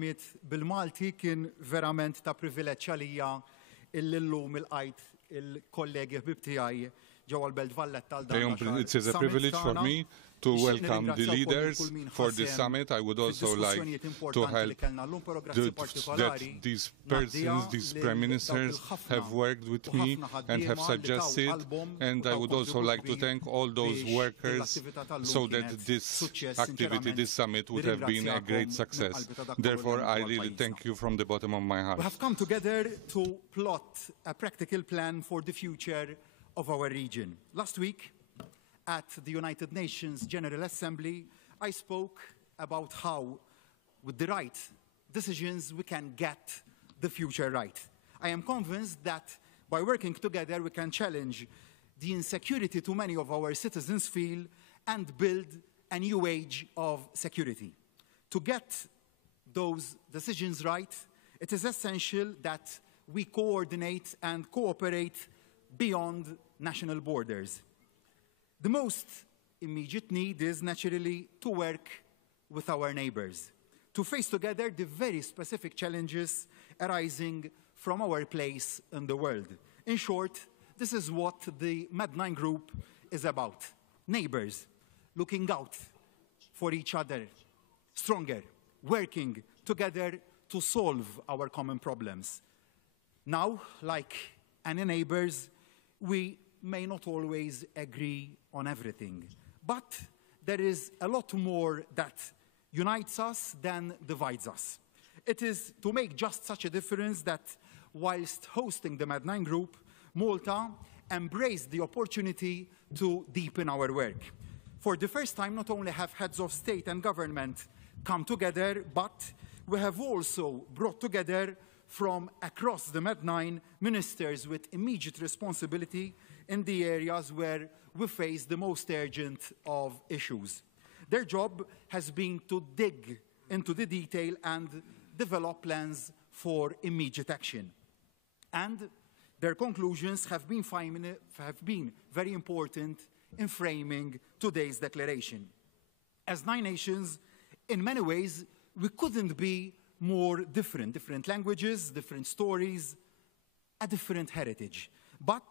il-kelmiet bil-Malti kien verament ta' privileġġ għalija illum il-qajt il-kollegi ħbib tiegħi ġewwa l-Belt Valletta għal It is a privilege for me to welcome the leaders for this summit. I would also like to help that these persons, these prime ministers, have worked with me and have suggested, and I would also like to thank all those workers so that this activity, this summit, would have been a great success. Therefore, I really thank you from the bottom of my heart. We have come together to plot a practical plan for the future of our region. Last week, at the United Nations General Assembly, I spoke about how, with the right decisions, we can get the future right. I am convinced that by working together, we can challenge the insecurity too many of our citizens feel and build a new age of security. To get those decisions right, it is essential that we coordinate and cooperate beyond national borders. The most immediate need is naturally to work with our neighbors, to face together the very specific challenges arising from our place in the world. In short, this is what the MED9 group is about. Neighbors looking out for each other, stronger, working together to solve our common problems. Now, like any neighbors, we may not always agree on everything, but there is a lot more that unites us than divides us. It is to make just such a difference that whilst hosting the MED9 group, Malta embraced the opportunity to deepen our work. For the first time, not only have heads of state and government come together, but we have also brought together from across the MED9 ministers with immediate responsibility in the areas where we face the most urgent of issues. Their job has been to dig into the detail and develop plans for immediate action. And their conclusions have been very important in framing today's declaration. As 9 nations, in many ways, we couldn't be more different. Different languages, different stories, a different heritage. But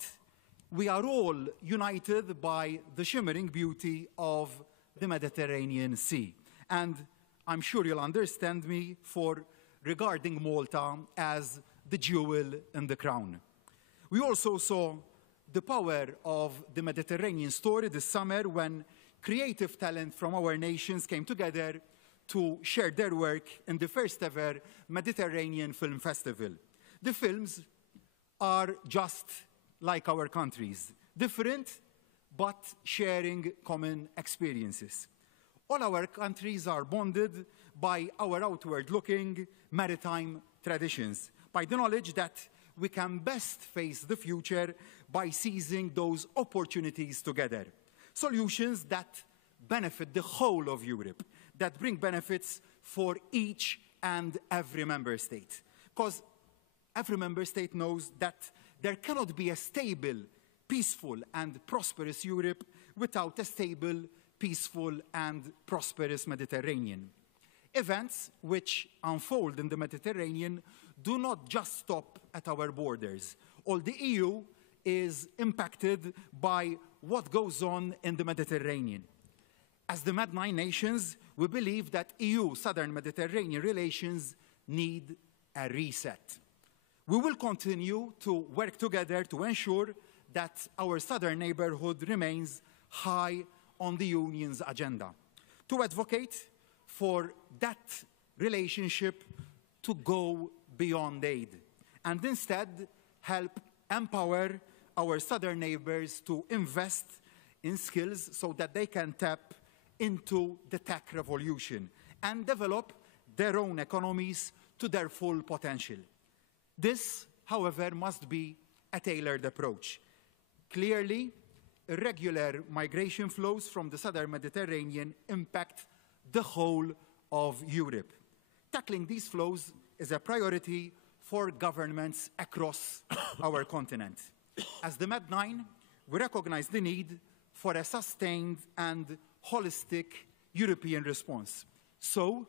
we are all united by the shimmering beauty of the Mediterranean Sea. And I'm sure you'll understand me for regarding Malta as the jewel in the crown. We also saw the power of the Mediterranean story this summer when creative talent from our nations came together to share their work in the first ever Mediterranean Film Festival. The films are just like our countries, different but sharing common experiences. All our countries are bonded by our outward-looking maritime traditions, by the knowledge that we can best face the future by seizing those opportunities together. Solutions that benefit the whole of Europe, that bring benefits for each and every member state. Because every member state knows that there cannot be a stable, peaceful, and prosperous Europe without a stable, peaceful, and prosperous Mediterranean. Events which unfold in the Mediterranean do not just stop at our borders. All the EU is impacted by what goes on in the Mediterranean. As the MED9 nations, we believe that EU-Southern Mediterranean relations need a reset. We will continue to work together to ensure that our southern neighborhood remains high on the Union's agenda, to advocate for that relationship to go beyond aid, and instead help empower our southern neighbors to invest in skills so that they can tap into the tech revolution and develop their own economies to their full potential. This, however, must be a tailored approach. Clearly, irregular migration flows from the southern Mediterranean impact the whole of Europe. Tackling these flows is a priority for governments across our continent. As the MED9, we recognize the need for a sustained and holistic European response. So,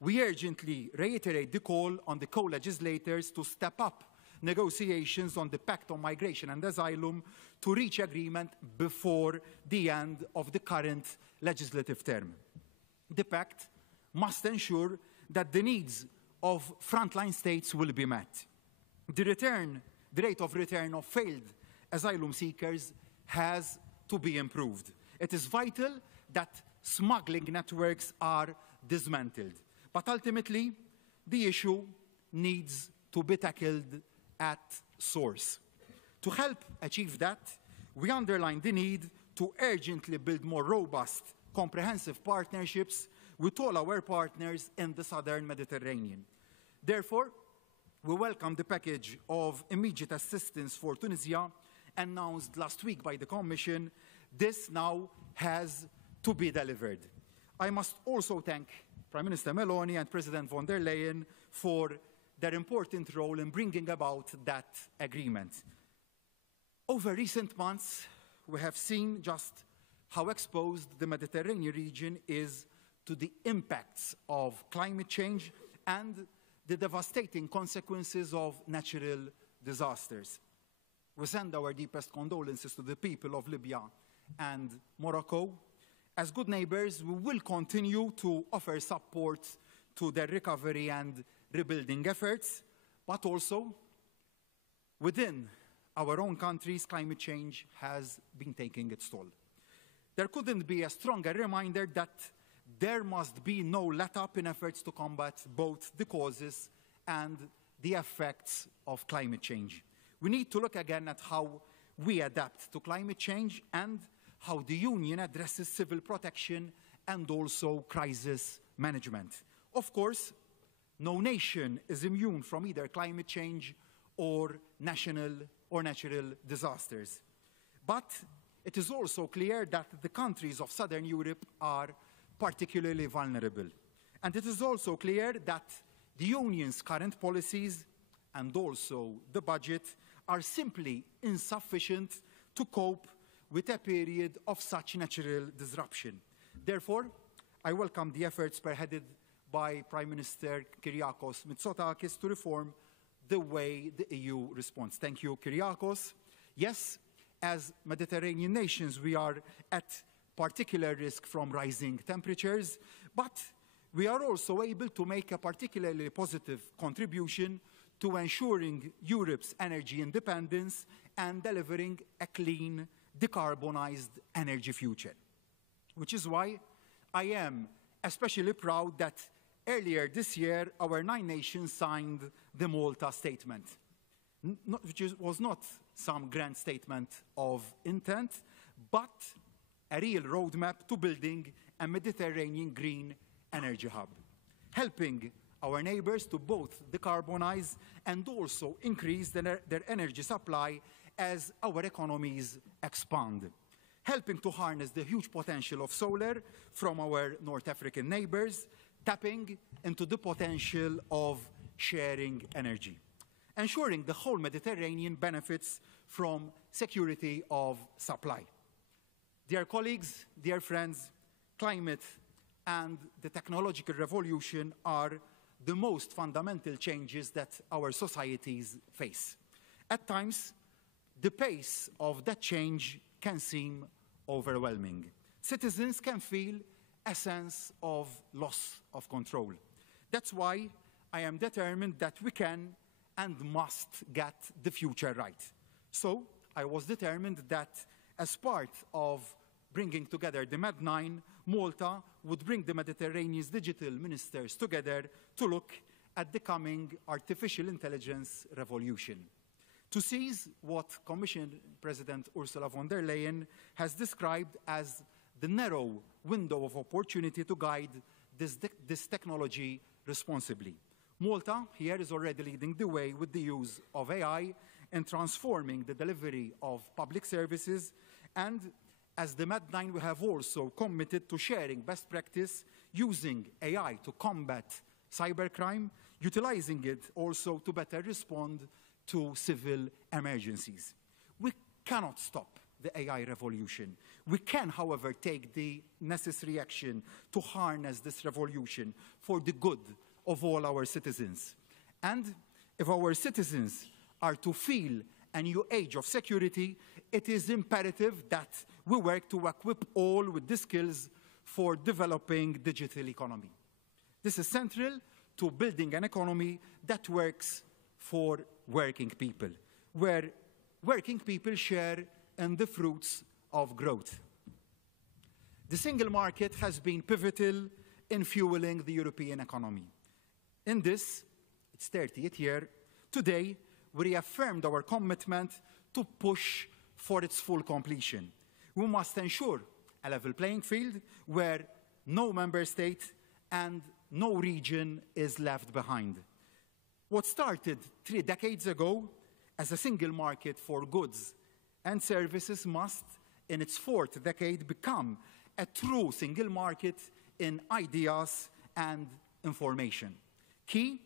We urgently reiterate the call on the co-legislators to step up negotiations on the Pact on Migration and Asylum to reach agreement before the end of the current legislative term. The Pact must ensure that the needs of frontline states will be met. The rate of return of failed asylum seekers has to be improved. It is vital that smuggling networks are dismantled. But ultimately, the issue needs to be tackled at source. To help achieve that, we underline the need to urgently build more robust, comprehensive partnerships with all our partners in the southern Mediterranean. Therefore, we welcome the package of immediate assistance for Tunisia announced last week by the Commission. This now has to be delivered. I must also thank Prime Minister Meloni and President von der Leyen for their important role in bringing about that agreement. Over recent months, we have seen just how exposed the Mediterranean region is to the impacts of climate change and the devastating consequences of natural disasters. We send our deepest condolences to the people of Libya and Morocco. As good neighbors, we will continue to offer support to their recovery and rebuilding efforts, but also within our own countries, climate change has been taking its toll. There couldn't be a stronger reminder that there must be no let-up in efforts to combat both the causes and the effects of climate change. We need to look again at how we adapt to climate change and how the Union addresses civil protection and also crisis management. Of course, no nation is immune from either climate change or national or natural disasters. But it is also clear that the countries of Southern Europe are particularly vulnerable. And it is also clear that the Union's current policies and also the budget are simply insufficient to cope with a period of such natural disruption. Therefore, I welcome the efforts spearheaded by Prime Minister Kyriakos Mitsotakis to reform the way the EU responds. Thank you, Kyriakos. Yes, as Mediterranean nations, we are at particular risk from rising temperatures, but we are also able to make a particularly positive contribution to ensuring Europe's energy independence and delivering a clean, decarbonized energy future. Which is why I am especially proud that earlier this year, our 9 nations signed the Malta Statement, which was not some grand statement of intent, but a real roadmap to building a Mediterranean green energy hub, helping our neighbors to both decarbonize and also increase their energy supply as our economies expand, helping to harness the huge potential of solar from our North African neighbors, tapping into the potential of sharing energy, ensuring the whole Mediterranean benefits from security of supply. Dear colleagues, dear friends, climate and the technological revolution are the most fundamental changes that our societies face. At times, the pace of that change can seem overwhelming. Citizens can feel a sense of loss of control. That's why I am determined that we can and must get the future right. So I was determined that as part of bringing together the Med9, Malta would bring the Mediterranean's digital ministers together to look at the coming artificial intelligence revolution, to seize what Commission President Ursula von der Leyen has described as the narrow window of opportunity to guide this technology responsibly. Malta here is already leading the way with the use of AI in transforming the delivery of public services, and as the Med9, we have also committed to sharing best practice using AI to combat cybercrime, utilizing it also to better respond to civil emergencies. We cannot stop the AI revolution. We can, however, take the necessary action to harness this revolution for the good of all our citizens. And if our citizens are to feel a new age of security, it is imperative that we work to equip all with the skills for developing digital economy. This is central to building an economy that works for working people, where working people share in the fruits of growth. The single market has been pivotal in fueling the European economy. In this, its 30th year, today, we reaffirmed our commitment to push for its full completion. We must ensure a level playing field where no member state and no region is left behind. What started 3 decades ago as a single market for goods and services must, in its 4th decade, become a true single market in ideas and information. Key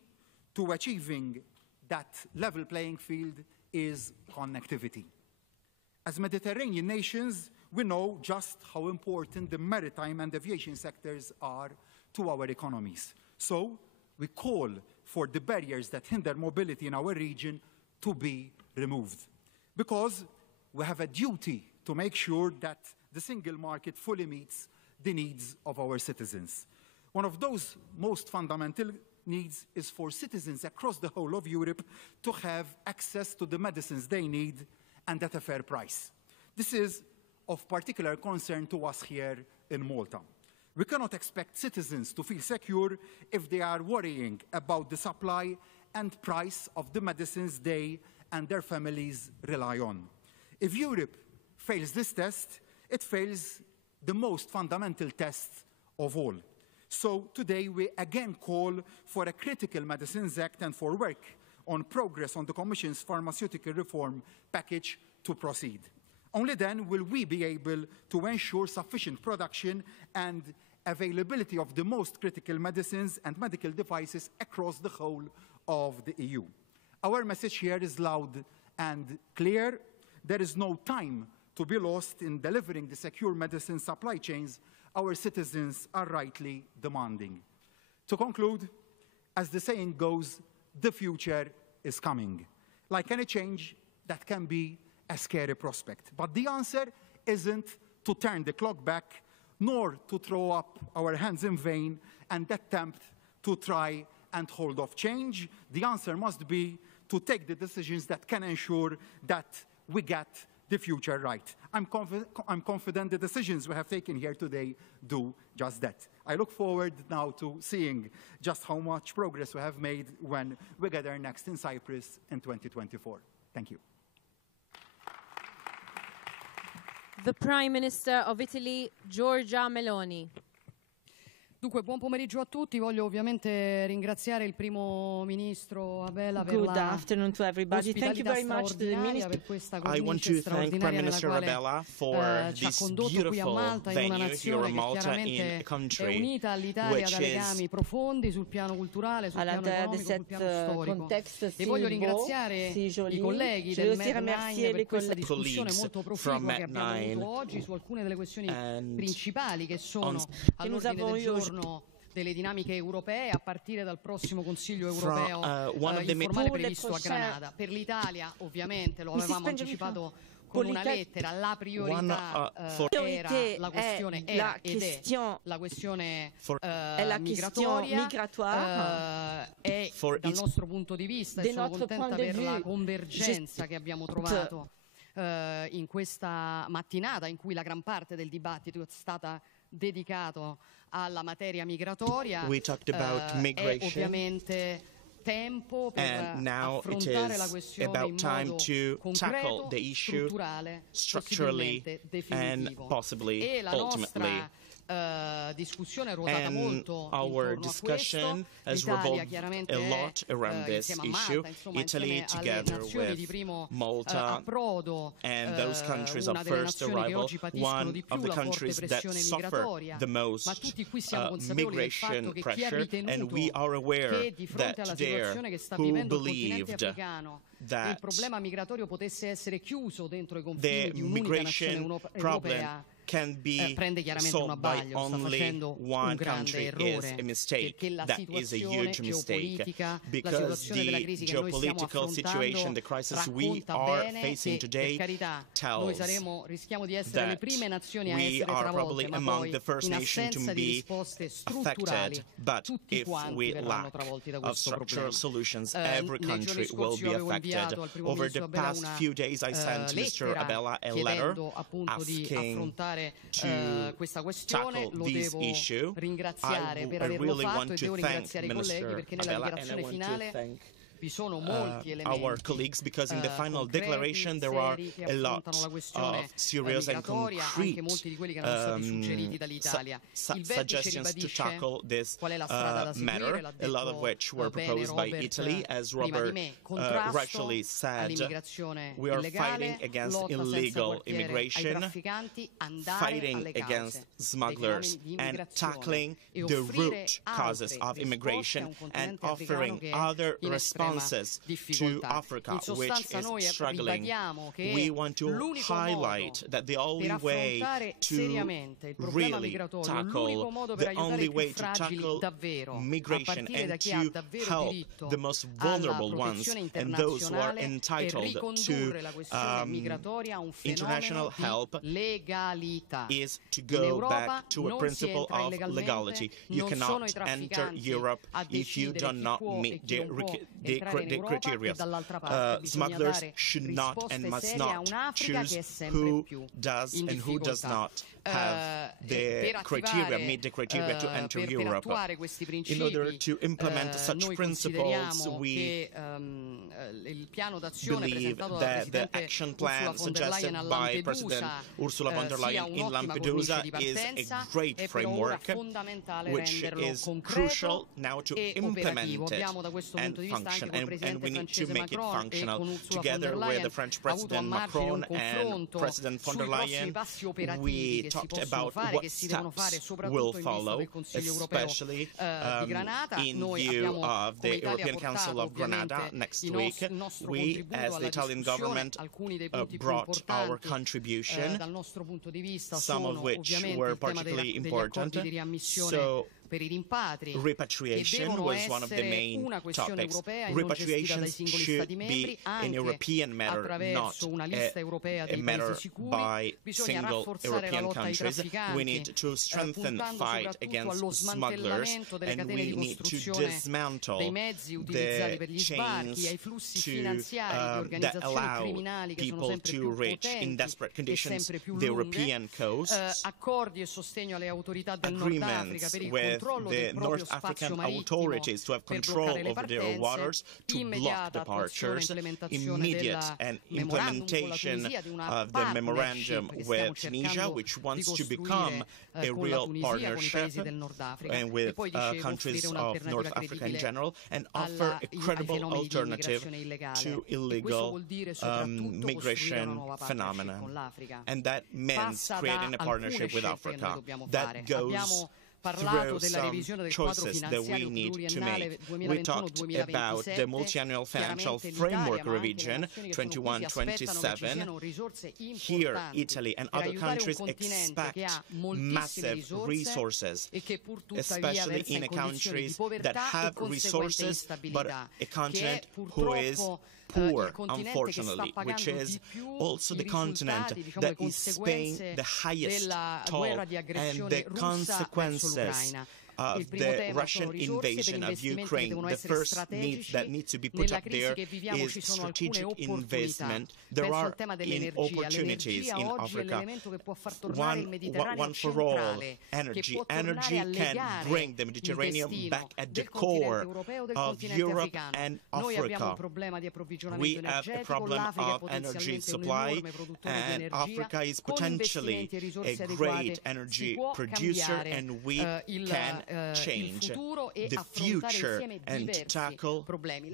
to achieving that level playing field is connectivity. As Mediterranean nations, we know just how important the maritime and aviation sectors are to our economies. So we call for the barriers that hinder mobility in our region to be removed, because we have a duty to make sure that the single market fully meets the needs of our citizens. One of those most fundamental needs is for citizens across the whole of Europe to have access to the medicines they need and at a fair price. This is of particular concern to us here in Malta. We cannot expect citizens to feel secure if they are worrying about the supply and price of the medicines they and their families rely on. If Europe fails this test, it fails the most fundamental test of all. So today we again call for a Critical Medicines Act and for work on progress on the Commission's pharmaceutical reform package to proceed. Only then will we be able to ensure sufficient production and availability of the most critical medicines and medical devices across the whole of the EU. Our message here is loud and clear. There is no time to be lost in delivering the secure medicine supply chains our citizens are rightly demanding. To conclude, as the saying goes, the future is coming. Like any change, that can be a scary prospect. But the answer isn't to turn the clock back, nor to throw up our hands in vain and attempt to try and hold off change. The answer must be to take the decisions that can ensure that we get the future right. I'm confident the decisions we have taken here today do just that. I look forward now to seeing just how much progress we have made when we gather next in Cyprus in 2024. Thank you. The Prime Minister of Italy, Giorgia Meloni. Dunque, buon pomeriggio a tutti. Voglio ovviamente ringraziare il Primo Ministro Abela per Good afternoon to everybody. Thank you very much to the Minister. I want to thank Prime Minister Abela for this beautiful venue here in Malta, in a country which is profondi sul piano culturale, sul piano economico, sul piano storico. E voglio ringraziare i colleghi del MED9 per questa discussione molto proficua che abbiamo avuto oggi su alcune delle questioni principali che sono all'ordine del giorno delle dinamiche europee, a partire dal prossimo Consiglio europeo informale previsto a Granada. Per l'Italia, ovviamente, lo avevamo anticipato con una lettera, la priorità era la questione la questione migratoria e dal nostro punto di vista, e sono contenta per la convergenza che abbiamo trovato in questa mattinata, in cui la gran parte del dibattito è stata dedicato alla materia migratoria. We talked about migration. Ovviamente tempo per affrontare la questione in modo concreto, strutturale, structurally and possibly e la ultimately and our discussion has revolved a lot around this issue. Italy, together with Malta and those countries of first arrival, one of the countries that suffer the most migration pressure, and we are aware that there who believed that the migration problem can be solved by only one country is a mistake. That is a huge mistake, because the geopolitical situation, the crisis we are facing today, tells that we are probably among the first nations to be affected, but if we lack of structural solutions, every country will be affected. Over the past few days, I sent Mr. Abela a letter asking to tackle this issue. I really want to thank Minister Abela, and I want to thank our colleagues, because in the final declaration there are a lot of serious and concrete suggestions to tackle this matter, a lot of which were proposed by Italy. As Robert rightly said, we are fighting against illegal immigration, fighting against smugglers, and tackling the root causes of immigration, and offering other responses to Africa, which is struggling. We want to highlight that the only way to really tackle, the only way to tackle migration and to help the most vulnerable ones and those who are entitled to international help is to go back to a principle of legality. You cannot enter Europe if you do not meet the criteria. Smugglers should not and must not choose who does and who does not have the criteria, meet the criteria to enter Europe. In order to implement such principles, we believe that the action plan suggested by President Ursula von der Leyen in Lampedusa is a great framework, which is crucial now to implement it and function, and we need to make it functional. Together with the French President Macron and President von der Leyen, we talked about what steps will follow, especially in view of the European Council of Granada next week. We, as the Italian government, brought our contribution, some of which were particularly important. So repatriation was one of the main topics. Repatriations should be an European matter, not a matter by single European countries. We need to strengthen the fight against smugglers, and we need to dismantle the chains that allow people to reach, in desperate conditions, the European coast. Agreements with the North African authorities to have control over their waters, to block departures, immediate and implementation of the memorandum with Tunisia, which wants to become a real partnership and with countries of North Africa in general, and offer a credible alternative to illegal migration phenomena. And that means creating a partnership with Africa that goes through some choices that we need to make. We talked about the multi-annual financial framework revision 21-27. Here, Italy and other countries expect massive resources, especially in countries that have resources, but a continent who is poor, unfortunately, which is also the continent that is paying the highest toll, and the consequences of the Russian invasion of Ukraine. The first need that needs to be put up there is strategic investment. There are opportunities in Africa. One for all, energy. Energy can bring the Mediterranean back at the core of Europe and Africa. We have a problem of energy supply, and Africa is potentially a great energy producer, and we can change the future and tackle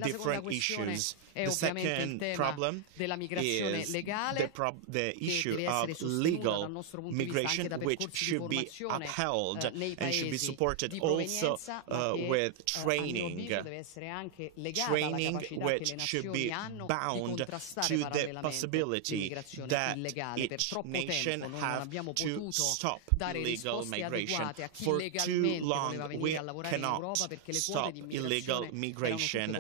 different issues. The second problem is the issue of legal migration, which should be upheld and should be supported also with training which should be bound to the possibility that each nation have to stop illegal migration. For too long, we cannot stop illegal migration.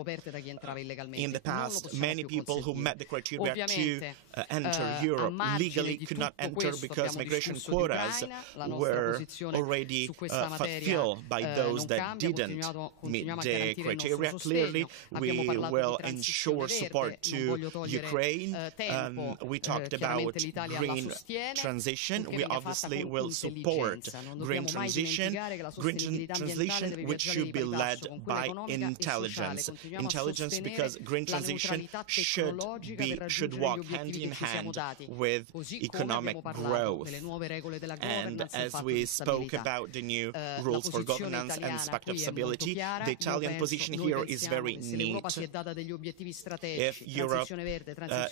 In the past, many people who met the criteria to enter Europe legally could not enter because migration quotas were already fulfilled by those that didn't meet the criteria. Clearly, we will ensure support to Ukraine. We talked about green transition. We obviously will support green transition, which should be led by intelligence. Intelligence, because green transition should walk hand in hand with economic growth. And as we spoke about the new rules for governance and pact of stability, the Italian position here is very neat. If Europe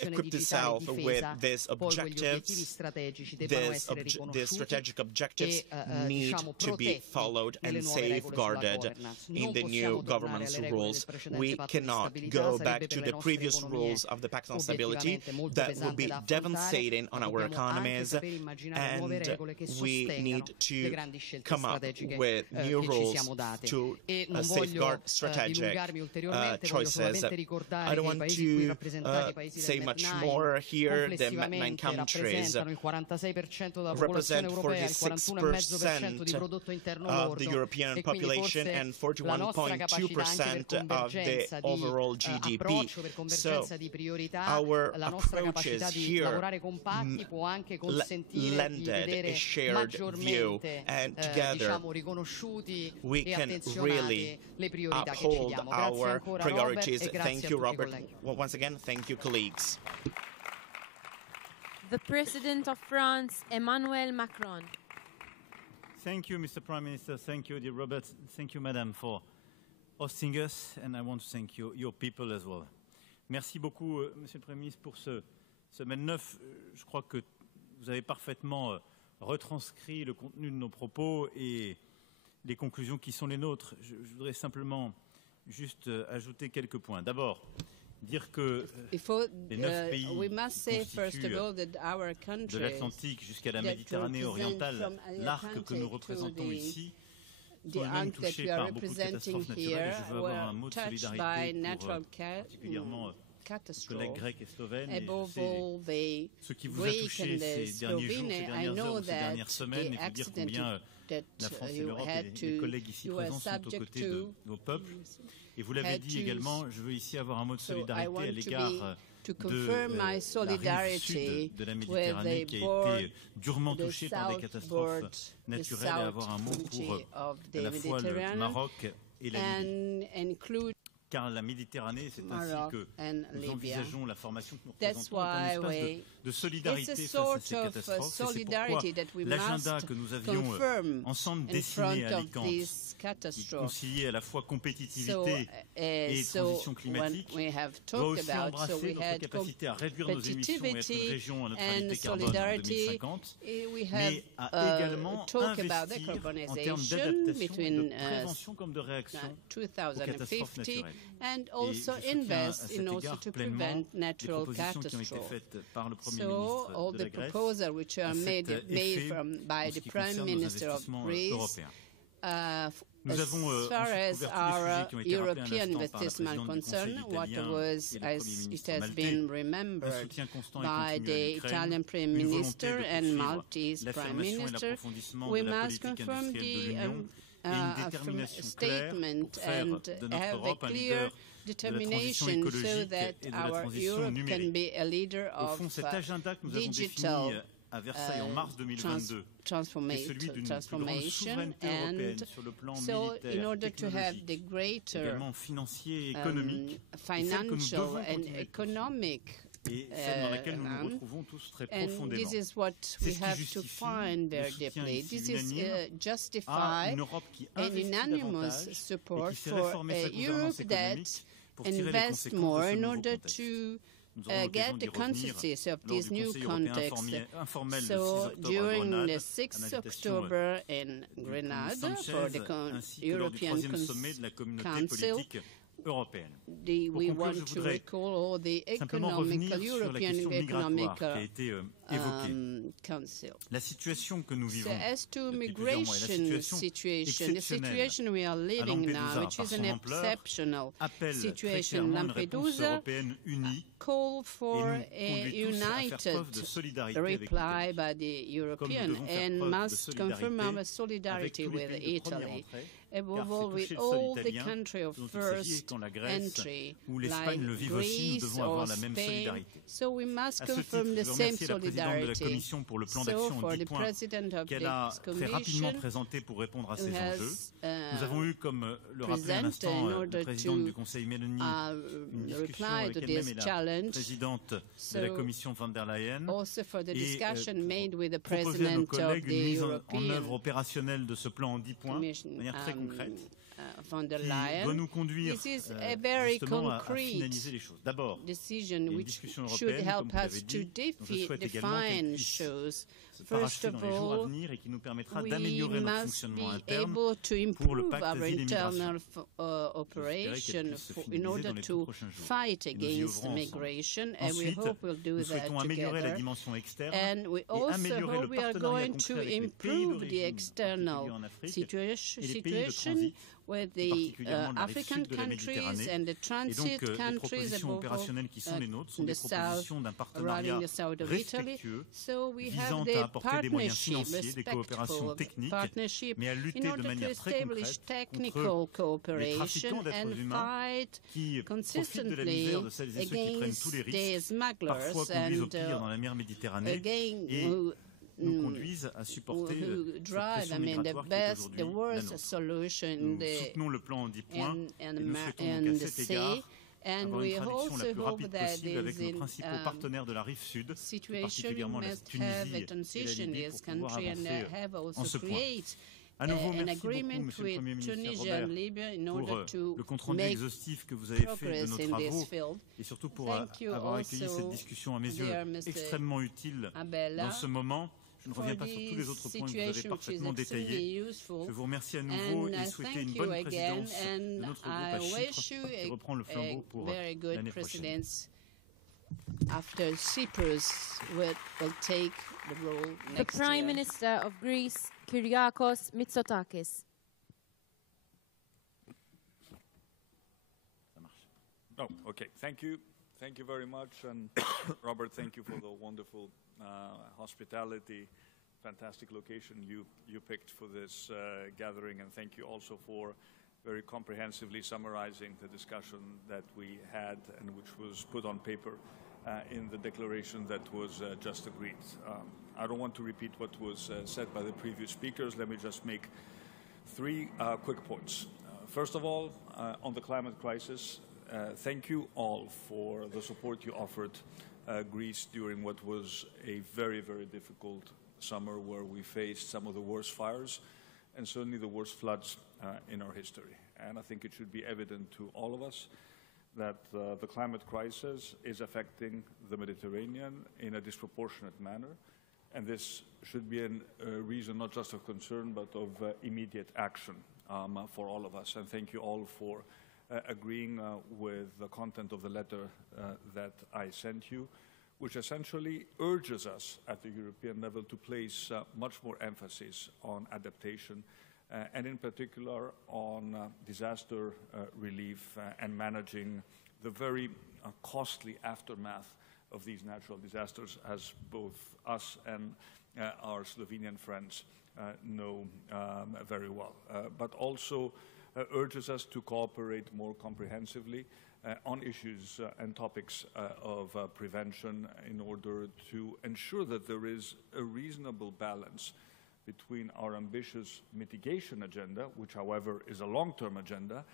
equipped itself with these objectives, the strategic objectives need to be followed and safeguarded in the new governance rules. We cannot go back to the previous rules of the Pact on Stability. That would be devastating on our economies, and we need to come up with new rules to safeguard strategic choices. I don't want to say much more here. The 9 countries represent 46% of the European population and 41.2% of the overall GDP. So our approaches here lended a shared view, and together we can really uphold our priorities. Thank you, Robert. Once again, thank you, colleagues. The President of France, Emmanuel Macron. Thank you, Mr. Prime Minister. Thank you, dear Robert. Thank you, Madam, for hosting us, and I want to thank you, your people as well. Merci beaucoup, Monsieur le Premier ministre, pour ce semaine 9. Je crois que vous avez parfaitement retranscrit le contenu de nos propos et les conclusions qui sont les nôtres. Je voudrais simplement juste ajouter quelques points. D'abord, dire que les 9 pays constituent de l'Atlantique jusqu'à la Méditerranée orientale, l'arc que nous représentons ici, sont eux-mêmes touchés par beaucoup de catastrophes naturelles. Et je veux avoir un mot de solidarité pour particulièrement les collègues grecs et slovènes. Et ce qui vous a touché ces derniers jours, ces dernières heures, ces dernières semaines, et vous dire combien la France et l'Europe et les collègues ici présents sont aux côtés de nos peuples. Et vous l'avez dit également, je veux ici avoir un mot de solidarité à l'égard de la rive sud de la Méditerranée qui a été durement touchée par des catastrophes naturelles, et avoir un mot pour à la fois le Maroc et la Libye. Car la Méditerranée, c'est ainsi que nous envisageons la formation que nous représentons comme un espace de solidarité face à ces catastrophes. C'est pourquoi l'agenda que nous avions ensemble dessiné à Alicante, qui conciliait à la fois compétitivité et transition climatique, doit aussi embrasser notre capacité à réduire nos émissions et être une région à neutralité carbone en 2050, mais à également investir en termes d'adaptation, de prévention comme de réaction aux catastrophes naturelles. And also invest in order to prevent natural catastrophes. So all the proposals which are made by the Prime Minister of Greece, as far as our European investment concerned, what was, as it has been remembered by the Italian Prime Minister and Maltese Prime Minister, we must confirm the statement and have a clear determination so that our Europe can be a leader of digital transformation, and so in order to have the greater financial and economic and this is what we have to find very deeply. This is justify an unanimous support for a Europe that invests more in order to get the consequences of this new context. So during the 6th October in Grenada for the European Council, we want to recall all the European Economic Council. So as to migration situation, the situation we are living now, which is an exceptional situation, Lampedusa call for a united reply by the European and must confirm our solidarity with Italy, above all with all the countries of first entry, like Greece or Spain. So we must confirm the same solidarity. So for the President of this Commission, who has presented in order to reply to this challenge, so also for the discussion made with the President of the European Commission, von der Leyen, this is a very concrete decision which should help us to define shows. First of all, we must be able to improve our internal operation in order to fight against migration, and we hope we'll do that together. And we also hope we are going to improve the external situation with the African countries and the transit countries above all, in the south, around the south of Italy. So we have the partnership, respectful partnership, in order to establish technical cooperation and fight consistently against the smugglers and again who drive, the worst solution in the sea. And we also hope that this situation must have a transition in this country and have also create an agreement with Tunisia and Libya in order to make progress in this field. Thank you also, dear Mr. Abella. Je ne reviens pas sur tous les autres points que vous avez parfaitement détaillés. Je vous remercie à nouveau et souhaiter une bonne présidence de notre groupe à Chypre qui reprend le flambeau pour l'année prochaine. After Cyprus will take the role next year. The Prime year. Minister of Greece, Kyriakos Mitsotakis. Oh, okay. Thank you. Thank you very much. And Robert, thank you for the wonderful hospitality, fantastic location you picked for this gathering. And thank you also for very comprehensively summarizing the discussion that we had and which was put on paper in the declaration that was just agreed. I don't want to repeat what was said by the previous speakers. Let me just make three quick points. First of all, on the climate crisis, thank you all for the support you offered Greece during what was a very, very difficult summer where we faced some of the worst fires and certainly the worst floods in our history. And I think it should be evident to all of us that the climate crisis is affecting the Mediterranean in a disproportionate manner. And this should be a reason not just of concern, but of immediate action for all of us. And thank you all for agreeing with the content of the letter that I sent you, which essentially urges us at the European level to place much more emphasis on adaptation and in particular on disaster relief and managing the very costly aftermath of these natural disasters, as both us and our Slovenian friends know very well, but also urges us to cooperate more comprehensively on issues and topics of prevention in order to ensure that there is a reasonable balance between our ambitious mitigation agenda, which, however, is a long-term agenda,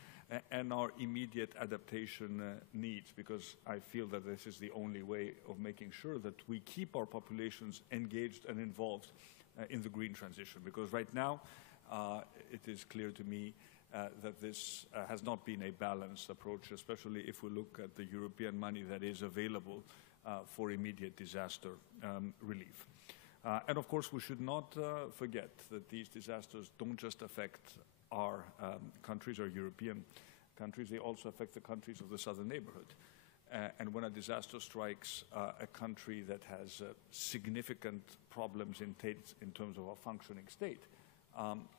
and our immediate adaptation needs, because I feel that this is the only way of making sure that we keep our populations engaged and involved in the green transition. Because right now, it is clear to me that this has not been a balanced approach, especially if we look at the European money that is available for immediate disaster relief. And of course, we should not forget that these disasters don't just affect our countries, our European countries, they also affect the countries of the southern neighborhood. And when a disaster strikes a country that has significant problems in terms of a functioning state,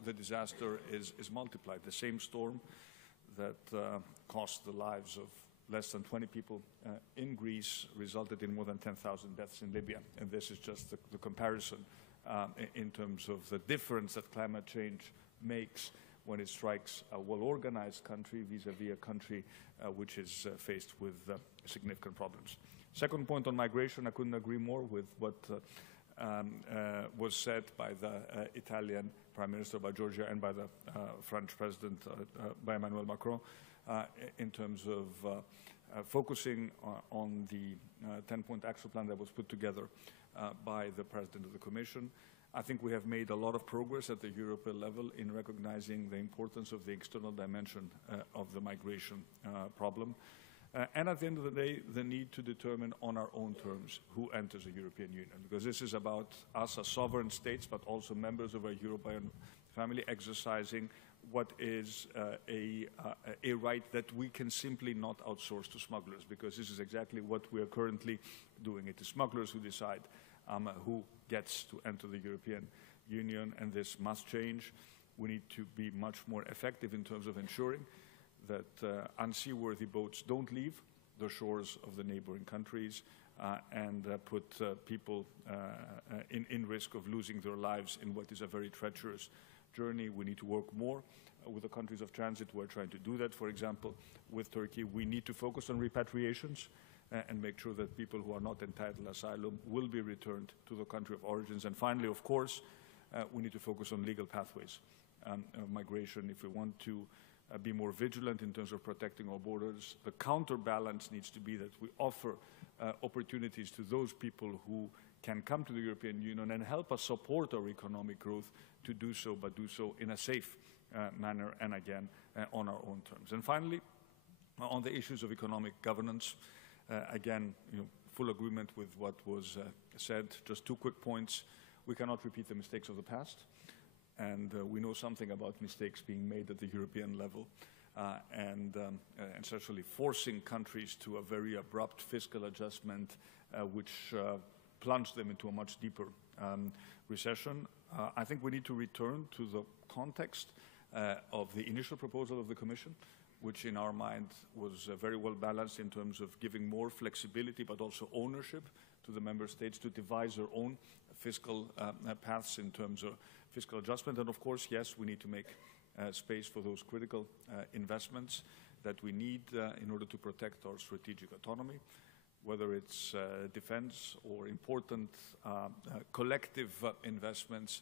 the disaster is multiplied. The same storm that cost the lives of less than 20 people in Greece resulted in more than 10,000 deaths in Libya. And this is just the comparison in terms of the difference that climate change makes when it strikes a well-organized country vis-à-vis a country which is faced with significant problems. Second point on migration, I couldn't agree more with what was said by the Italian Prime Minister, by Giorgia, and by the French President, by Emmanuel Macron, in terms of focusing on the 10-point action plan that was put together by the President of the Commission. I think we have made a lot of progress at the European level in recognizing the importance of the external dimension of the migration problem. And at the end of the day, the need to determine on our own terms who enters the European Union, because this is about us as sovereign states, but also members of our European family exercising what is a right that we can simply not outsource to smugglers, because this is exactly what we are currently doing. It is smugglers who decide who gets to enter the European Union, and this must change. We need to be much more effective in terms of ensuring that unseaworthy boats don't leave the shores of the neighboring countries and put people in risk of losing their lives in what is a very treacherous journey. We need to work more with the countries of transit. We're trying to do that. For example, with Turkey, we need to focus on repatriations and make sure that people who are not entitled asylum will be returned to the country of origins. And finally, of course, we need to focus on legal pathways of migration if we want to be more vigilant in terms of protecting our borders. The counterbalance needs to be that we offer opportunities to those people who can come to the European Union and help us support our economic growth to do so, but do so in a safe manner and again on our own terms. And finally, on the issues of economic governance, again, full agreement with what was said. Just two quick points. We cannot repeat the mistakes of the past. And we know something about mistakes being made at the European level and essentially forcing countries to a very abrupt fiscal adjustment which plunged them into a much deeper recession. I think we need to return to the context of the initial proposal of the Commission, which in our mind was very well balanced in terms of giving more flexibility but also ownership to the member states to devise their own fiscal paths in terms of fiscal adjustment. And of course, yes, we need to make space for those critical investments that we need in order to protect our strategic autonomy, whether it's defense or important collective investments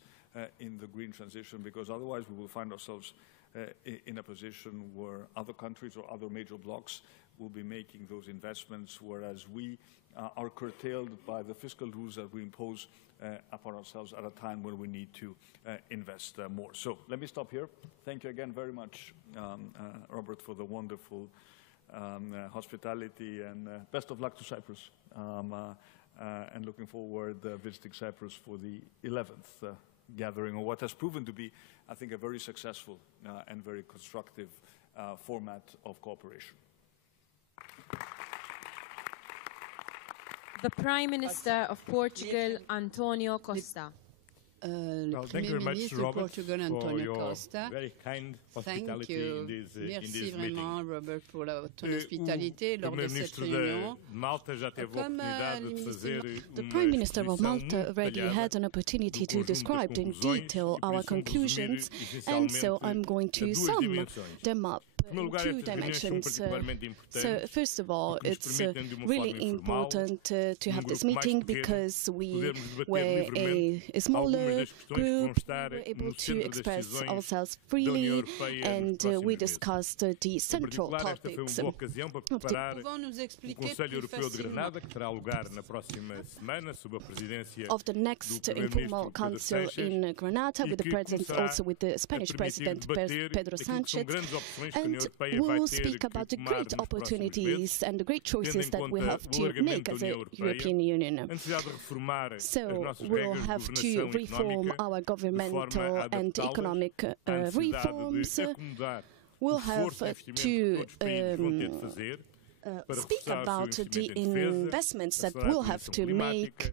in the green transition, because otherwise we will find ourselves in a position where other countries or other major blocs will be making those investments, whereas we are curtailed by the fiscal rules that we impose upon ourselves at a time when we need to invest more. So let me stop here. Thank you again very much, Robert, for the wonderful hospitality, and best of luck to Cyprus. And looking forward visiting Cyprus for the 11th gathering, or what has proven to be, I think, a very successful and very constructive format of cooperation. The Prime Minister of Portugal, António Costa. thank you very much, Robert, for your very kind hospitality in this Merci vraiment, Robert, pour ton hospitalité lors de cette réunion. The Prime Minister of Malta already had an opportunity to describe in detail our conclusions, and so I'm going to sum them up in two dimensions. So first of all, it's really important to have this meeting because we were a smaller group, we were able to express ourselves freely, and we discussed the central topics of the next informal council in Granada, with the presence also with the Spanish President Pedro Sanchez, and we'll speak about the great opportunities and the great choices that we have to make as a European Union. So we'll have to reform our governmental and economic reforms. We'll have to speak about the investments that we'll have to make,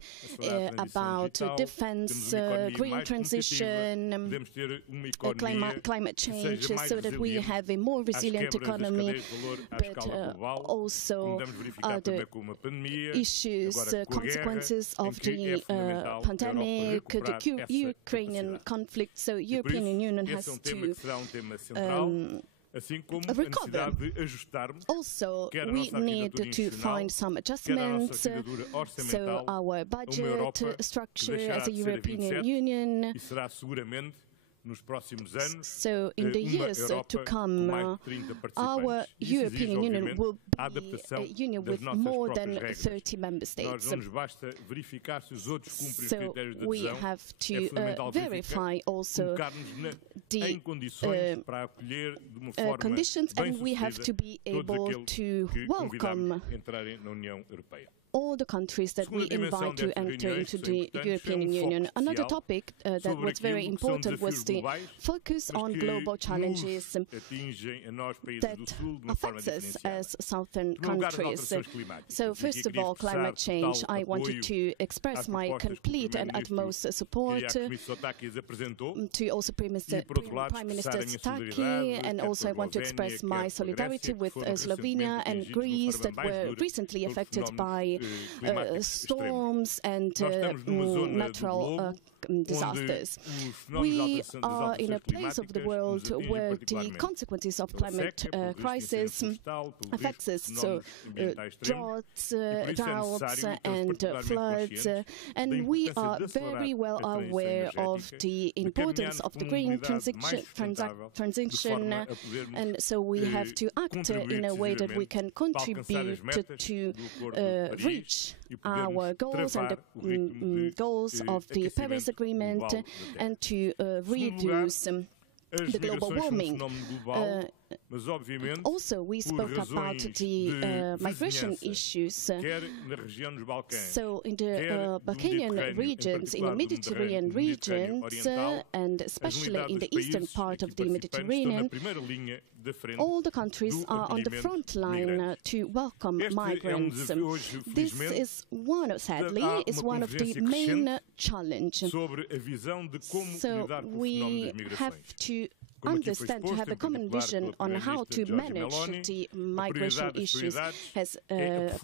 about defense, green transition, climate change, so that we have a more resilient economy, but also other issues, consequences of the pandemic, the Ukrainian conflict. So European Union has to recover. Also, we need to find some adjustments, so our budget structure as a European Union. So in the years to come, our European Union will be a union with more than 30 member states. So we have to verify also the conditions, and we have to be able to welcome all the countries that we invite to enter into the European Union. Another topic that was very important was the focus on global challenges that affects us as southern countries. So first of all, climate change. I wanted to express my complete and utmost support to also Prime Minister Mitsotakis, and also I want to express my solidarity with Slovenia and Greece that were recently affected by storms and natural disasters. We are in a place of the world where the consequences of climate crisis affects us, so droughts and floods, and we are very well aware of the importance of the green transition, and so we have to act in a way that we can contribute to reach our goals and the goals of the Paris Agreement, and to reduce the global warming. Also, we spoke about the migration issues. So in the Balkanian regions, in the Mediterranean regions, and especially in the eastern part of the Mediterranean, all the countries are on the front line to welcome migrants. This is sadly, is one of the main challenges. So we have to understand, to have a common vision on how to manage the migration issues. As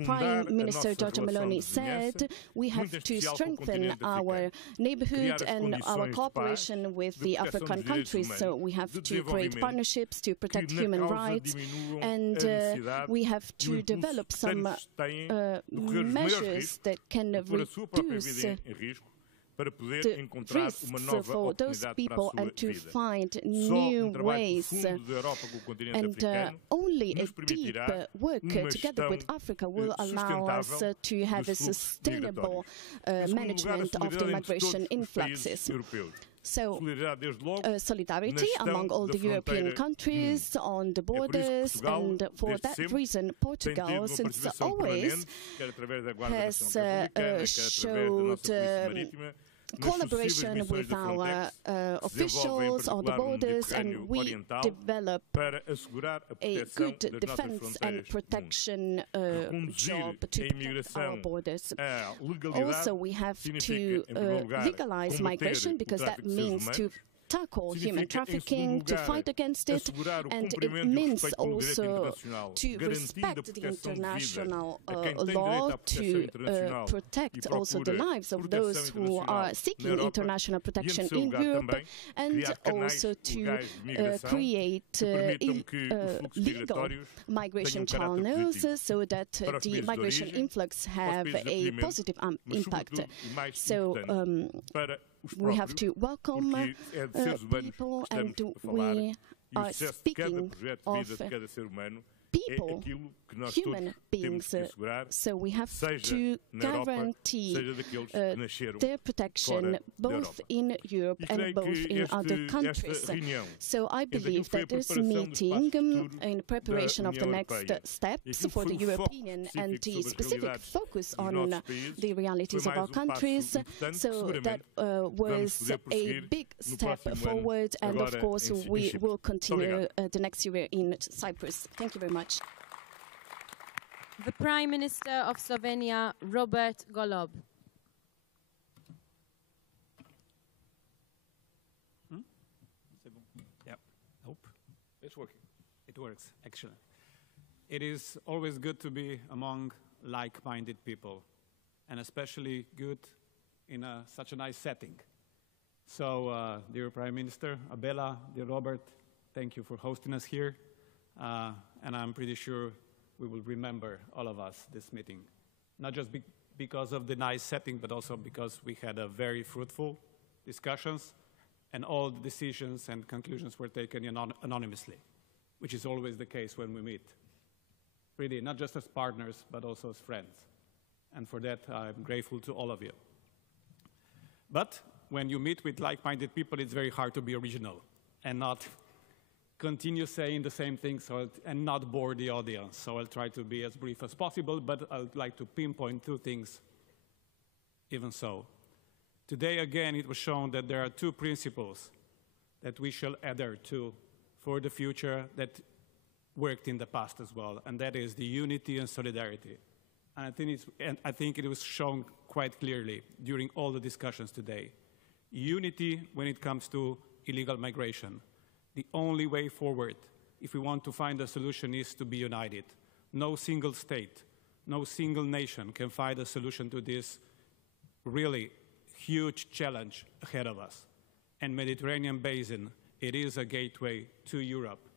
Prime Minister Giorgia Meloni said, we have to strengthen our neighborhood and our cooperation with the African countries. So we have to create partnerships to protect human rights, and we have to develop some measures that can reduce the risks for those people and to find new ways. And only a deep work together with Africa will allow us to have a sustainable management of the migration influxes. So, solidarity among all the European countries on the borders, and for that reason, Portugal, since always, has showed collaboration with our officials on the borders, and we develop a good defense and protection job to protect our borders. Also, we have to legalize migration, because that means to tackle human trafficking, to fight against it, and it means also to respect the international law, to protect also the lives of those who are seeking international protection in Europe, and also to create legal migration channels so that the migration influx have a positive impact. So we have to welcome people, and we are speaking of people, human beings, so we have to guarantee their protection both in Europe and both in other countries. So I believe that this meeting, in preparation of the next steps for the European and the specific focus on the realities of our countries, so that was a big step forward, and of course we will continue the next year in Cyprus. Thank you very much. The Prime Minister of Slovenia, Robert Golob. Yeah, hope it's working. It works, actually. It is always good to be among like-minded people, and especially good in such a nice setting. So, dear Prime Minister, Abela, dear Robert, thank you for hosting us here, and I'm pretty sure we will remember, all of us, this meeting. Not just because of the nice setting, but also because we had a very fruitful discussions, and all the decisions and conclusions were taken anonymously, which is always the case when we meet. Really, not just as partners, but also as friends. And for that, I'm grateful to all of you. But when you meet with like-minded people, it's very hard to be original and not continue saying the same things and not bore the audience. So I'll try to be as brief as possible, but I'd like to pinpoint two things even so. Today, again, it was shown that there are two principles that we shall adhere to for the future that worked in the past as well, and that is the unity and solidarity. And I think it was shown quite clearly during all the discussions today. Unity when it comes to illegal migration. The only way forward, if we want to find a solution, is to be united. No single state, no single nation can find a solution to this really huge challenge ahead of us. And Mediterranean Basin, it is a gateway to Europe.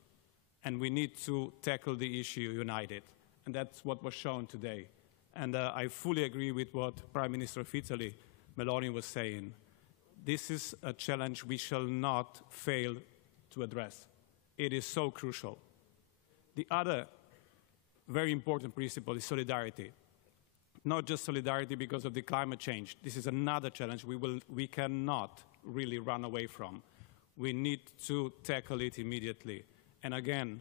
And we need to tackle the issue united. And that's what was shown today. And I fully agree with what Prime Minister of Italy, Meloni, was saying. This is a challenge we shall not fail to address. It is so crucial. The other very important principle is solidarity. Not just solidarity because of the climate change. This is another challenge we cannot really run away from. We need to tackle it immediately. And again,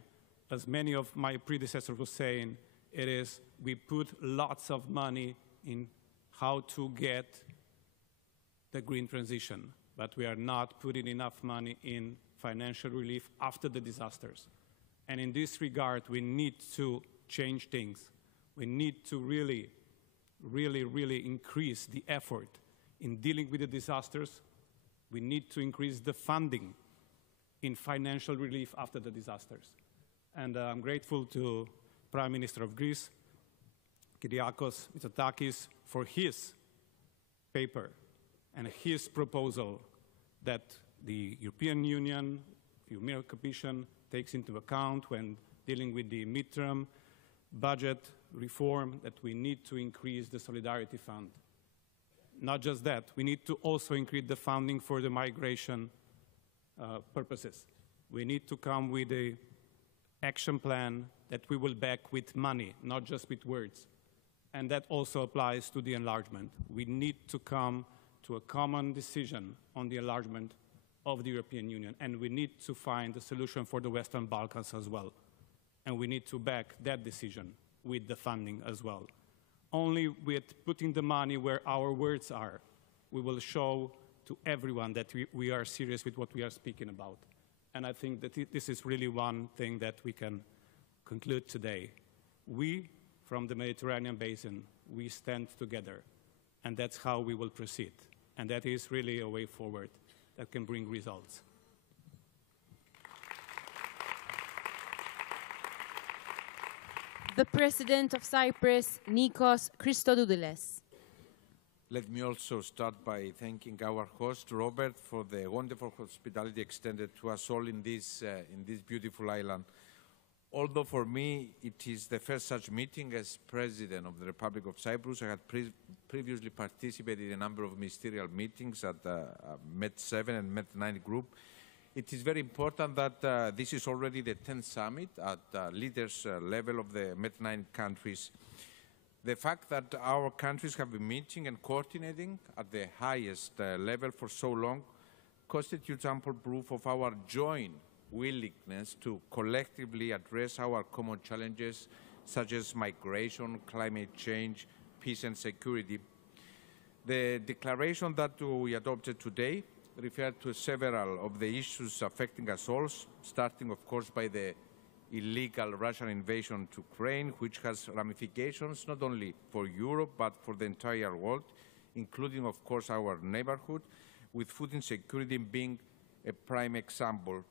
as many of my predecessors were saying, it is we put lots of money in how to get the green transition, but we are not putting enough money in financial relief after the disasters. And in this regard, we need to change things. We need to really increase the effort in dealing with the disasters. We need to increase the funding in financial relief after the disasters. And I'm grateful to Prime Minister of Greece, Kyriakos, Mitsotakis, for his paper and his proposal that the European Union, EUMED Commission, takes into account when dealing with the midterm budget reform, that we need to increase the Solidarity Fund. Not just that, we need to also increase the funding for the migration purposes. We need to come with an action plan that we will back with money, not just with words. And that also applies to the enlargement. We need to come to a common decision on the enlargement of the European Union, and we need to find a solution for the Western Balkans as well. And we need to back that decision with the funding as well. Only with putting the money where our words are we will show to everyone that we are serious with what we are speaking about. And I think that this is really one thing that we can conclude today. We, from the Mediterranean Basin, we stand together, and that's how we will proceed. And that is really a way forward that can bring results. The President of Cyprus, Nikos Christodoulis. Let me also start by thanking our host, Robert, for the wonderful hospitality extended to us all in this beautiful island. Although for me it is the first such meeting as President of the Republic of Cyprus, I had previously participated in a number of ministerial meetings at the MED7 and MED9 group. It is very important that this is already the 10th summit at leaders level of the MED9 countries. The fact that our countries have been meeting and coordinating at the highest level for so long constitutes ample proof of our joint willingness to collectively address our common challenges such as migration, climate change, peace and security. The declaration that we adopted today referred to several of the issues affecting us all, starting of course by the illegal Russian invasion to Ukraine, which has ramifications not only for Europe but for the entire world, including of course our neighborhood, with food insecurity being a prime example.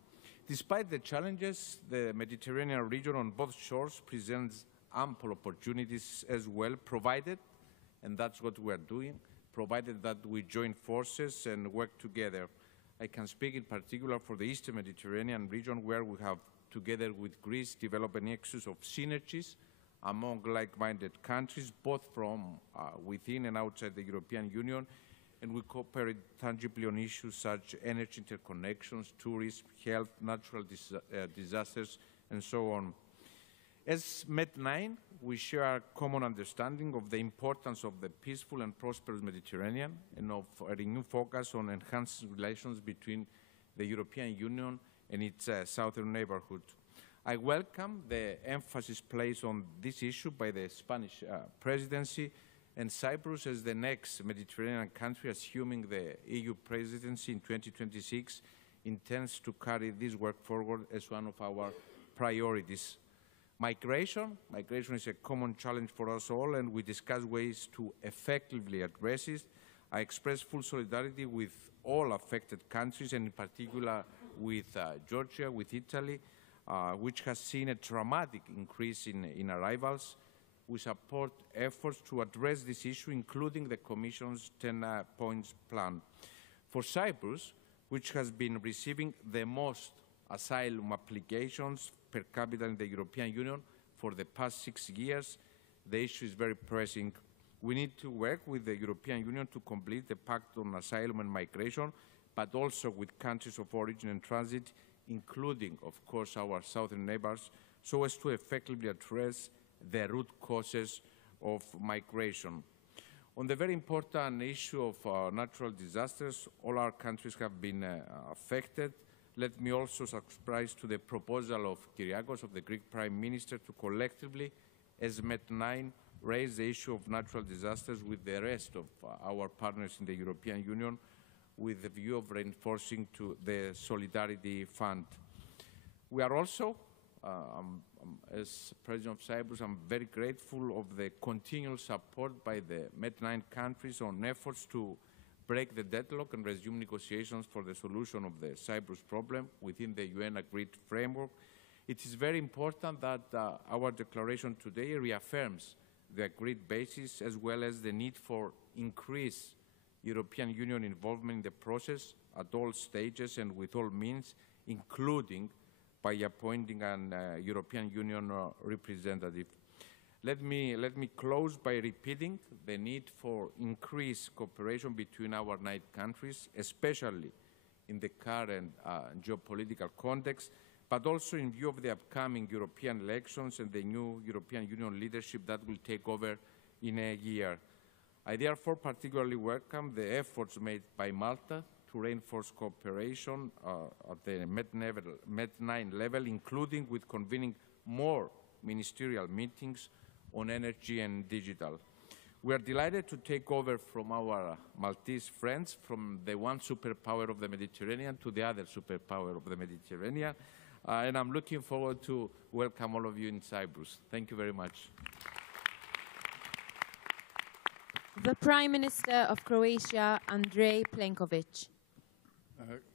Despite the challenges, the Mediterranean region on both shores presents ample opportunities as well, provided, and that's what we are doing, provided that we join forces and work together. I can speak in particular for the Eastern Mediterranean region, where we have, together with Greece, developed a nexus of synergies among like-minded countries, both from within and outside the European Union, and we cooperate tangibly on issues such as energy interconnections, tourism, health, natural disasters, and so on. As MED9, we share a common understanding of the importance of the peaceful and prosperous Mediterranean and of a renewed focus on enhanced relations between the European Union and its southern neighborhood. I welcome the emphasis placed on this issue by the Spanish presidency, and Cyprus, as the next Mediterranean country assuming the EU presidency in 2026, intends to carry this work forward as one of our priorities. Migration is a common challenge for us all, and we discuss ways to effectively address it. I express full solidarity with all affected countries, and in particular with Georgia, with Italy, which has seen a dramatic increase in arrivals. We support efforts to address this issue, including the Commission's 10-point plan. For Cyprus, which has been receiving the most asylum applications per capita in the European Union for the past 6 years, the issue is very pressing. We need to work with the European Union to complete the Pact on Asylum and Migration, but also with countries of origin and transit, including, of course, our southern neighbors, so as to effectively address the root causes of migration. On the very important issue of natural disasters, all our countries have been affected. Let me also subscribe to the proposal of Kyriakos, of the Greek Prime Minister, to collectively, as MED9, raise the issue of natural disasters with the rest of our partners in the European Union, with the view of reinforcing the Solidarity Fund. We are also, as President of Cyprus, I'm very grateful of the continual support by the MED9 countries on efforts to break the deadlock and resume negotiations for the solution of the Cyprus problem within the UN-agreed framework. It is very important that our declaration today reaffirms the agreed basis, as well as the need for increased European Union involvement in the process at all stages and with all means, including by appointing an European Union representative. Let me close by repeating the need for increased cooperation between our 9 countries, especially in the current geopolitical context, but also in view of the upcoming European elections and the new European Union leadership that will take over in a year. I therefore particularly welcome the efforts made by Malta to reinforce cooperation at the MED9 level, including with convening more ministerial meetings on energy and digital. We are delighted to take over from our Maltese friends, from the one superpower of the Mediterranean to the other superpower of the Mediterranean. And I'm looking forward to welcome all of you in Cyprus. Thank you very much. The Prime Minister of Croatia, Andrej Plenković.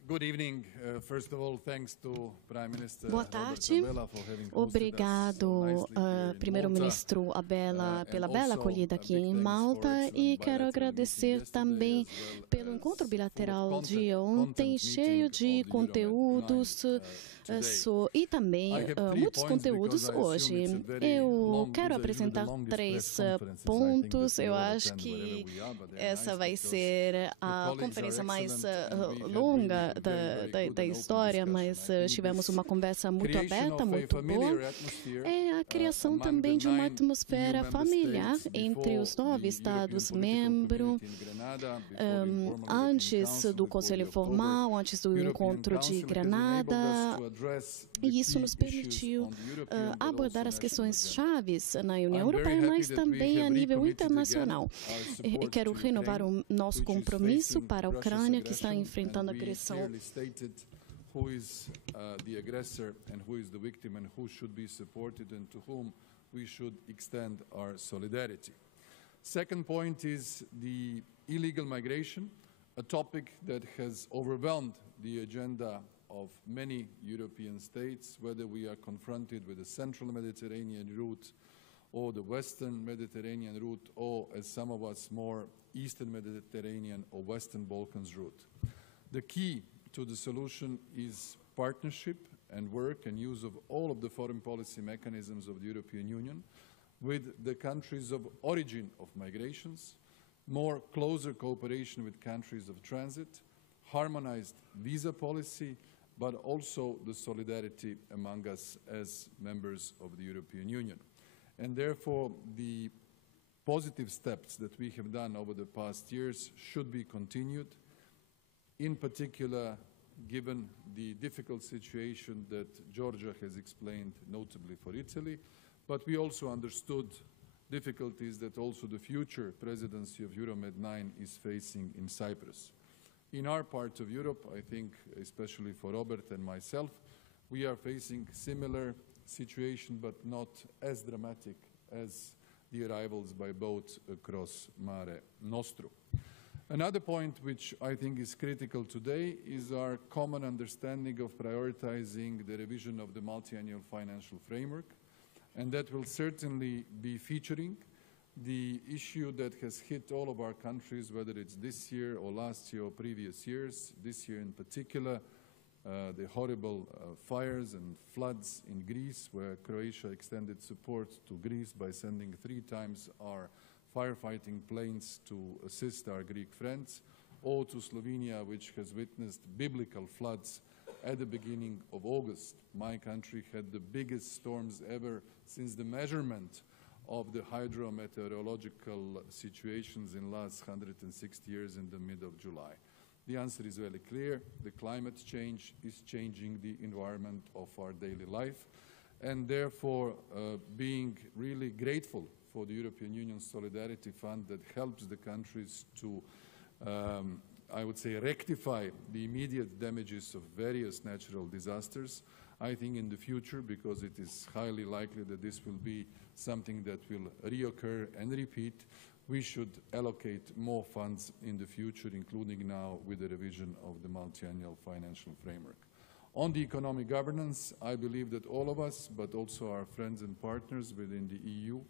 Good evening. First of all, thanks to Prime Minister Boa tarde. Obrigado, Primeiro-Ministro Abela, pela bela acolhida aqui em Malta, e quero agradecer também pelo encontro bilateral de ontem, cheio de conteúdos e também muitos conteúdos hoje. Eu quero apresentar 3 pontos. Eu acho que essa vai ser a conferência mais longa da história, mas tivemos uma conversa muito aberta, muito boa. É a criação também de uma atmosfera familiar entre os 9 Estados-membros, antes do Conselho Informal, antes do encontro de Granada. E isso nos permitiu abordar as questões chaves na União Europeia, mas também a nível internacional. Quero renovar o nosso compromisso para a Ucrânia, que está enfrentando agressão. Who is the aggressor and who is the victim and who should be supported and to whom we should extend our solidarity. Second point is the illegal migration, a topic that has overwhelmed the agenda of many European states, whether we are confronted with the central Mediterranean route or the western Mediterranean route, or as some of us more eastern Mediterranean or western Balkans route. The key to the solution is partnership and work and use of all of the foreign policy mechanisms of the European Union with the countries of origin of migrations, more closer cooperation with countries of transit, harmonized visa policy, but also the solidarity among us as members of the European Union. And therefore, the positive steps that we have done over the past years should be continued, in particular, given the difficult situation that Georgia has explained, notably for Italy, but we also understood difficulties that also the future presidency of EUMED 9 is facing in Cyprus. In our part of Europe, I think, especially for Robert and myself, we are facing similar situation, but not as dramatic as the arrivals by boat across Mare Nostrum. Another point which I think is critical today is our common understanding of prioritizing the revision of the multi-annual financial framework, and that will certainly be featuring the issue that has hit all of our countries, whether it's this year or last year or previous years, this year in particular, the horrible fires and floods in Greece, where Croatia extended support to Greece by sending 3 times our firefighting planes to assist our Greek friends, or to Slovenia, which has witnessed biblical floods at the beginning of August. My country had the biggest storms ever since the measurement of the hydrometeorological situations in the last 160 years in the middle of July. The answer is very clear. The climate change is changing the environment of our daily life, and therefore being really grateful for the European Union Solidarity Fund that helps the countries to, I would say, rectify the immediate damages of various natural disasters. I think in the future, because it is highly likely that this will be something that will reoccur and repeat, we should allocate more funds in the future, including now with the revision of the multi-annual financial framework. On the economic governance, I believe that all of us, but also our friends and partners within the EU,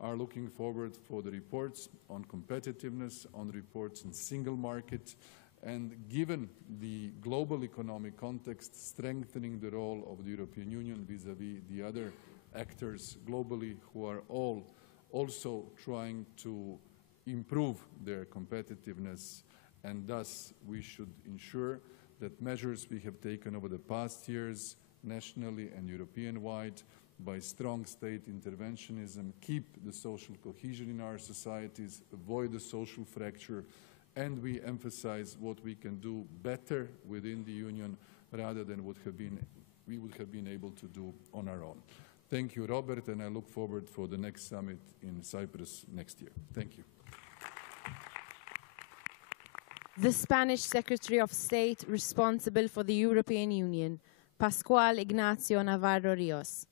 are looking forward for the reports on competitiveness, on reports on single market, and given the global economic context, strengthening the role of the European Union vis-à-vis the other actors globally who are all also trying to improve their competitiveness, and thus we should ensure that measures we have taken over the past years, nationally and European-wide, by strong state interventionism, keep the social cohesion in our societies, avoid the social fracture, and we emphasize what we can do better within the Union rather than what we would have been able to do on our own. Thank you, Robert, and I look forward for the next summit in Cyprus next year. Thank you. The Spanish Secretary of State responsible for the European Union, Pascual Ignacio Navarro Ríos.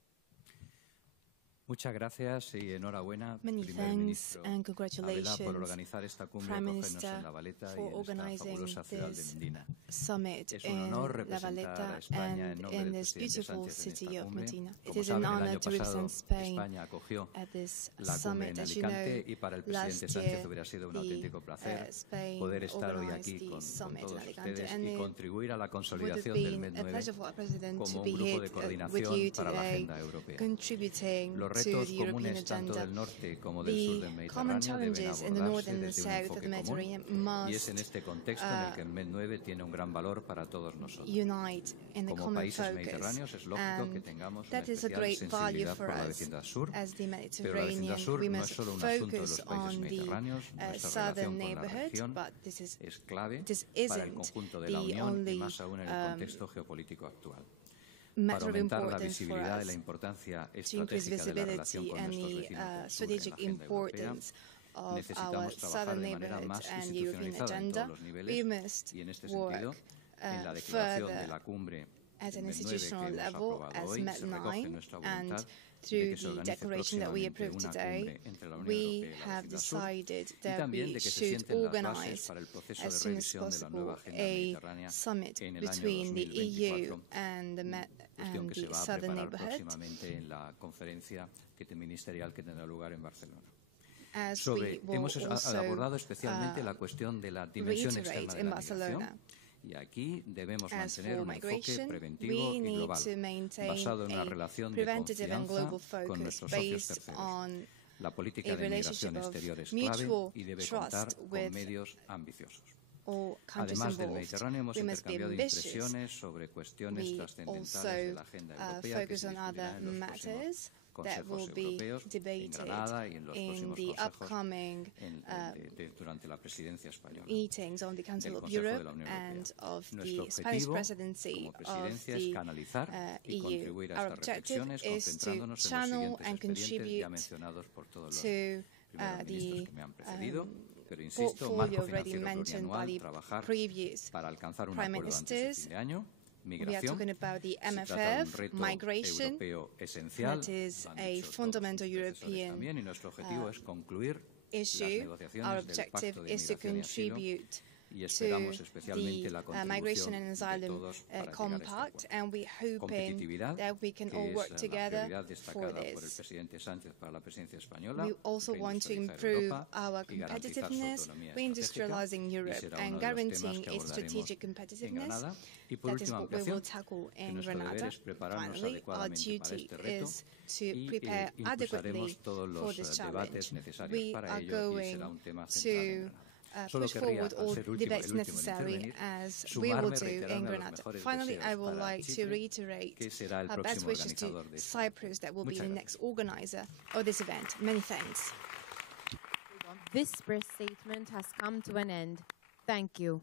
Muchas gracias y enhorabuena, Many primer thanks ministro and congratulations, por organizar esta cumbre Prime Cógenos Minister, en La Valeta y for en esta organizing fabulosa ciudad de this Medina. summit Es un in honor La representar Valeta a España en and nombre in del this presidente beautiful Sánchez en city esta of cumbre. Medina. It Como is an saben, el honor año to pasado represent Spain España acogió at this la cumbre summit. en As you Alicante know, y para el last presidente Sánchez year hubiera sido un the auténtico placer Spain poder estar hoy organized aquí the con summit in todos Alicante, ustedes and y it contribuir a la would have consolidación del been MED a 9 pleasure for our President to como be un grupo here de with coordinación you para la today, agenda europea. contributing Los to retos the European comunes tanto agenda. del norte como del sur del The common Mediterráneo deben challenges in the north abordarse and the desde un south of enfoque the común Mediterranean y es en must este contexto en el que el MED 9 tiene un gran valor para todos nosotros. unite in the Como common países focus, mediterráneos es lógico que and tengamos una that is a especial great value sensibilidad for por la us vecindad sur, as the pero la Mediterranean. vecindad sur We no es must solo un asunto de focus los países on the mediterráneos, nuestra southern relación con la neighborhood, región but this es clave this para el isn't conjunto de the la Unión y only más aún en el contexto geopolítico actual. Para matter of aumentar la importance for visibilidad y us, la importancia to increase estratégica de la relación visibility con and nuestros the vecinos del sur en la strategic agenda europea, importance of our necesitamos trabajar southern de manera neighborhood más and the European institucionalizada en agenda. todos los We niveles must y en este sentido, work en la declaración de further la cumbre at an MED 9 que institutional hemos level aprobado as hoy, MED se recoge 9 nuestra and voluntad de through que se the organice declaration that we próximamente approved una today, cumbre entre la Unión we Europea y la have vecindad sur decided y that también we de que se should sienten las bases organize para el proceso as de soon as revisión de la nueva possible agenda a mediterránea summit en el año between the 2024, EU and cuestión and que se the va a southern preparar neighborhood. próximamente en la conferencia ministerial que tendrá lugar en Barcelona. As Hemos also abordado especialmente la cuestión de la dimensión externa de in la migración Barcelona. y aquí debemos As mantener for un enfoque migration, preventivo we y need global, to maintain basado en una a relación de preventative and global confianza con focus nuestros socios based terceros. on La política a de migración relationship of exterior es clave mutual y debe trust contar con with medios ambiciosos. all countries Además del involved. Mediterráneo, hemos We must be intercambiado ambitious. impresiones sobre cuestiones We trascendentales also de la agenda europea que focus se on other discutirán en los matters próximos that will consejos be europeos en debated Granada y en los in próximos the consejos upcoming durante la presidencia española. meetings on the Council del of Consejo de Europe la Unión Europea. and of Nuestro the Spanish objetivo presidency como of presidencia es the canalizar y EU. contribuir a Our estas objective reflexiones is to concentrándonos en los channel siguientes and expedientes ya contribute mencionados por todos los to primeros ministros que me han precedido. Pero insisto, portfolio marco already financiero mentioned by plurianual, the trabajar previous para alcanzar un prime acuerdo antes de ministers. fin de año. We are Migración. talking about the Se trata de un MFF, reto migration, europeo esencial, that is lo han a dicho todos fundamental los profesores European también, y nuestro objetivo es concluir las issue. Our negociaciones del objective Pacto de is to Migración y Asilo contribute y esperamos to especialmente la the Migration contribución and de Asylum todos para llegar a este Compact, acuerdo. and we're hoping Competitividad, that we can all que work es la together prioridad for destacada por el this. presidente Sánchez para la presidencia española. We also want to reindustrializar improve Europa our y garantizar su competitiveness, autonomía reindustrializing estratégica, y Europe, será and uno de los temas guaranteeing que its abordaremos strategic en competitiveness. Granada. Y por That is último, what we will ampliación, tackle que in nuestro deber Granada. es prepararnos Finally, our adecuadamente para duty este reto is to y prepare adequately impulsaremos todos for los this debates challenge. necesarios We para are ello y going será un tema central en to Granada. Solo push querría, forward all al ser el debates último en necessary intervenir, as we will sumarme do in reiterando los Granada. mejores Finally, deseos I would para like to Chipre, reiterate que será el our best próximo wishes to organizador de este Cyprus, that will be Muchas the gracias. next organizer of this event. Many thanks. This press statement has come to an end. Thank you.